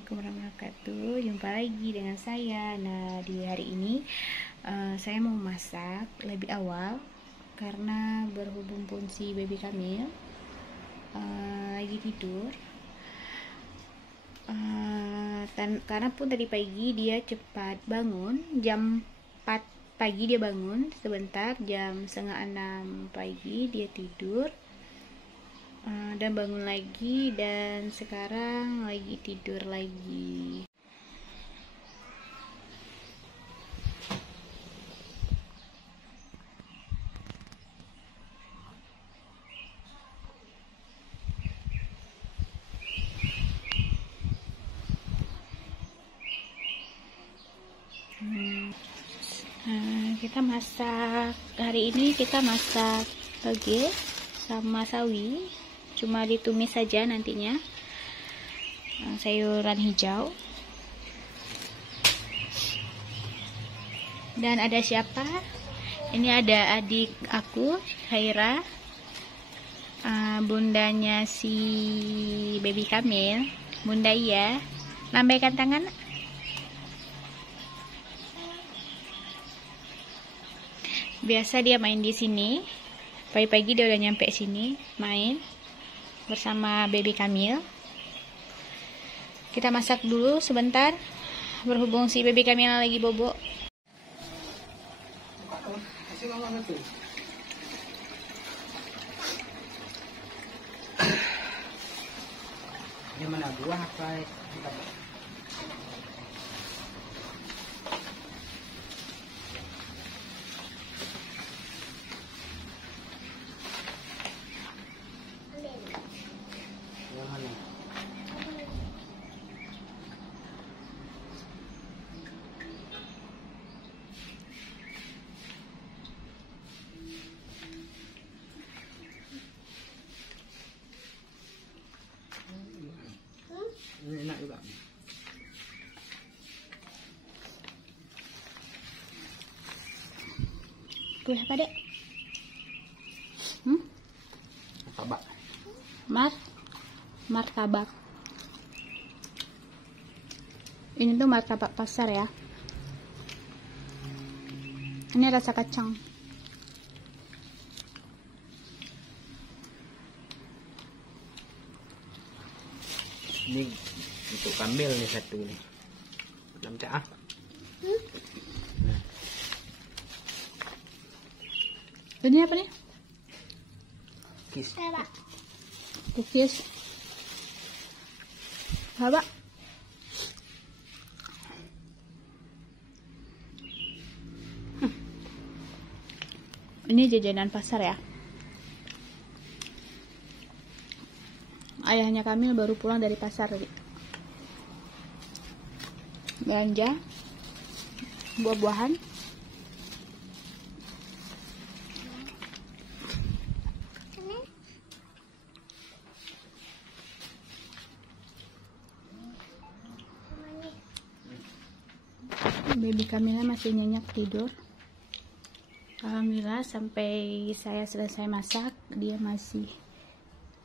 Assalamualaikum warahmatullahi wabarakatuh. Jumpa lagi dengan saya. Nah, di hari ini saya mau masak lebih awal karena berhubung pun si baby Kamil lagi tidur. Karena pun tadi pagi dia cepat bangun, jam 4 pagi dia bangun, sebentar jam setengah 6 pagi dia tidur. Dan bangun lagi, dan sekarang lagi tidur lagi. Kita masak hari ini, kita masak toge sama sawi, cuma ditumis saja nantinya. Sayuran hijau. Dan ada siapa? Ini ada adik aku, Haira, bundanya si baby Kamil. Bunda iya, lambaikan tangan. Biasa dia main di sini. Pagi-pagi dia udah nyampe sini main bersama baby Kamil. Kita masak dulu sebentar, berhubung si baby Kamil lagi bobo. Ini mana buah apa? Ini enak juga. Kue apa, Dek? Martabak. Martabak. Ini tuh martabak pasar ya. Ini rasa kacang. Ini untuk Kamil nih satu nih. Dalam cak. Ini apa nih? Kis. Cookies. Apa? Ini jajanan pasar ya. Ayahnya Kamil baru pulang dari pasar tadi. Belanja buah-buahan. Baby Kamila masih nyenyak tidur. Alhamdulillah sampai saya selesai masak dia masih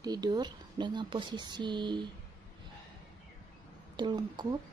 tidur dengan posisi telungkup.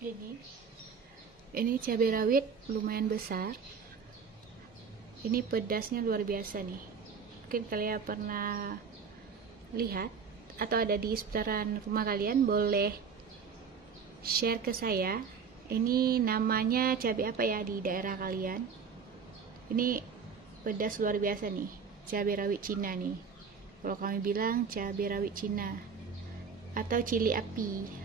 Jadi ini cabai rawit lumayan besar. Ini pedasnya luar biasa nih. Mungkin kalian pernah lihat atau ada di seputaran rumah kalian, boleh share ke saya. Ini namanya cabai apa ya di daerah kalian? Ini pedas luar biasa nih, cabai rawit Cina nih. Kalau kami bilang cabai rawit Cina atau cili api.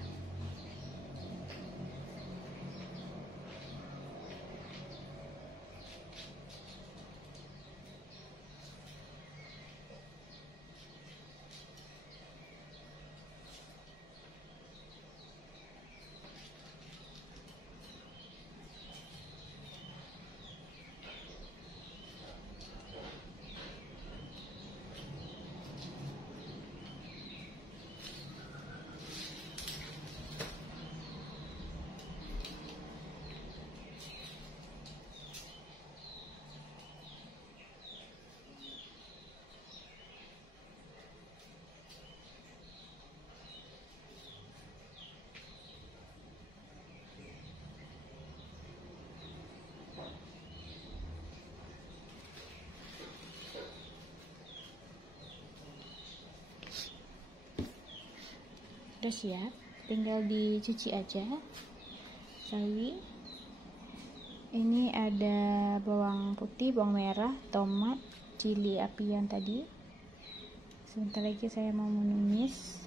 Udah siap, tinggal dicuci aja. Sawi. Ini ada bawang putih, bawang merah, tomat, cili api yang tadi. Sebentar lagi saya mau menumis.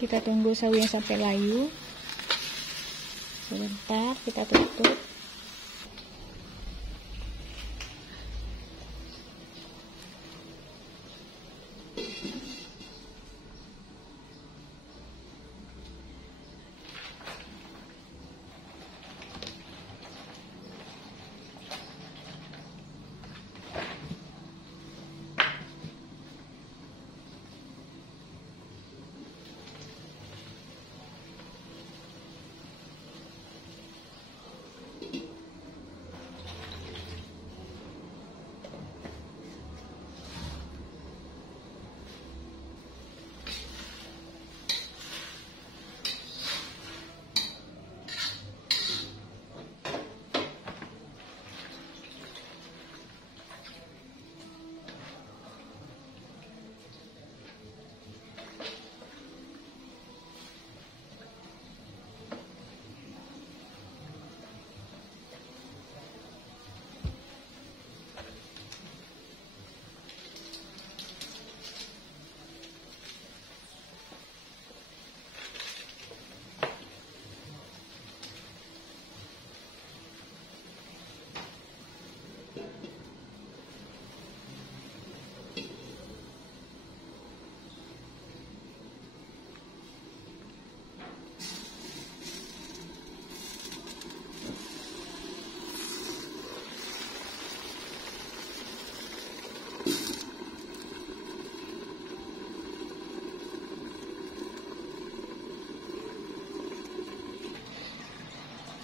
Kita tunggu sawinya sampai layu. Sebentar, kita tutup.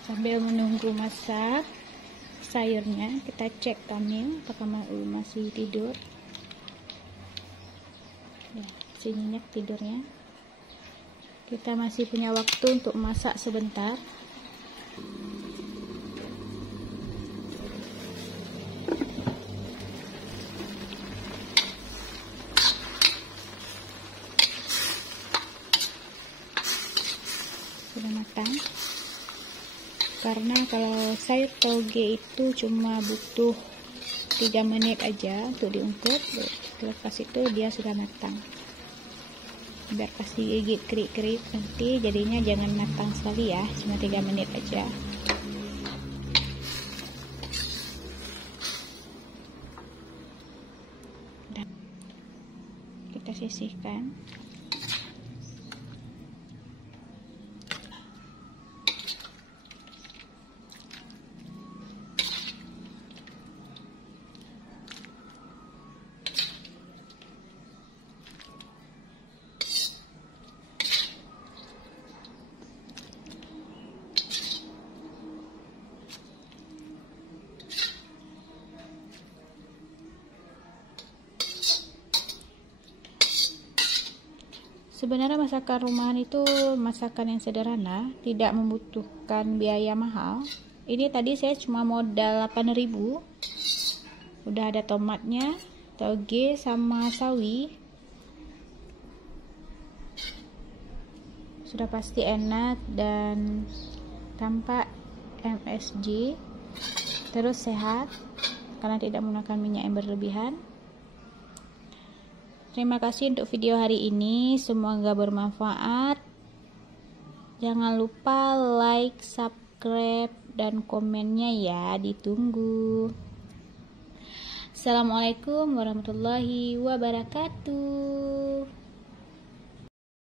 Sambil menunggu masak sayurnya, kita cek Kamil apakah masih tidur. Ya, si nyenyak tidurnya. Kita masih punya waktu untuk masak sebentar. Sudah matang. Karena kalau sayur toge itu cuma butuh 3 menit aja untuk diungkep, lepas itu dia sudah matang. Biar pasti gigit kerik-kerik nanti, jadinya jangan matang sekali ya, cuma 3 menit aja. Dan kita sisihkan. Sebenarnya masakan rumahan itu masakan yang sederhana, tidak membutuhkan biaya mahal. Ini tadi saya cuma modal 8.000. Udah ada tomatnya, toge sama sawi. Sudah pasti enak dan tanpa MSG. Terus sehat karena tidak menggunakan minyak yang berlebihan. Terima kasih untuk video hari ini, semoga bermanfaat. Jangan lupa like, subscribe, dan komennya ya, ditunggu. Assalamualaikum warahmatullahi wabarakatuh.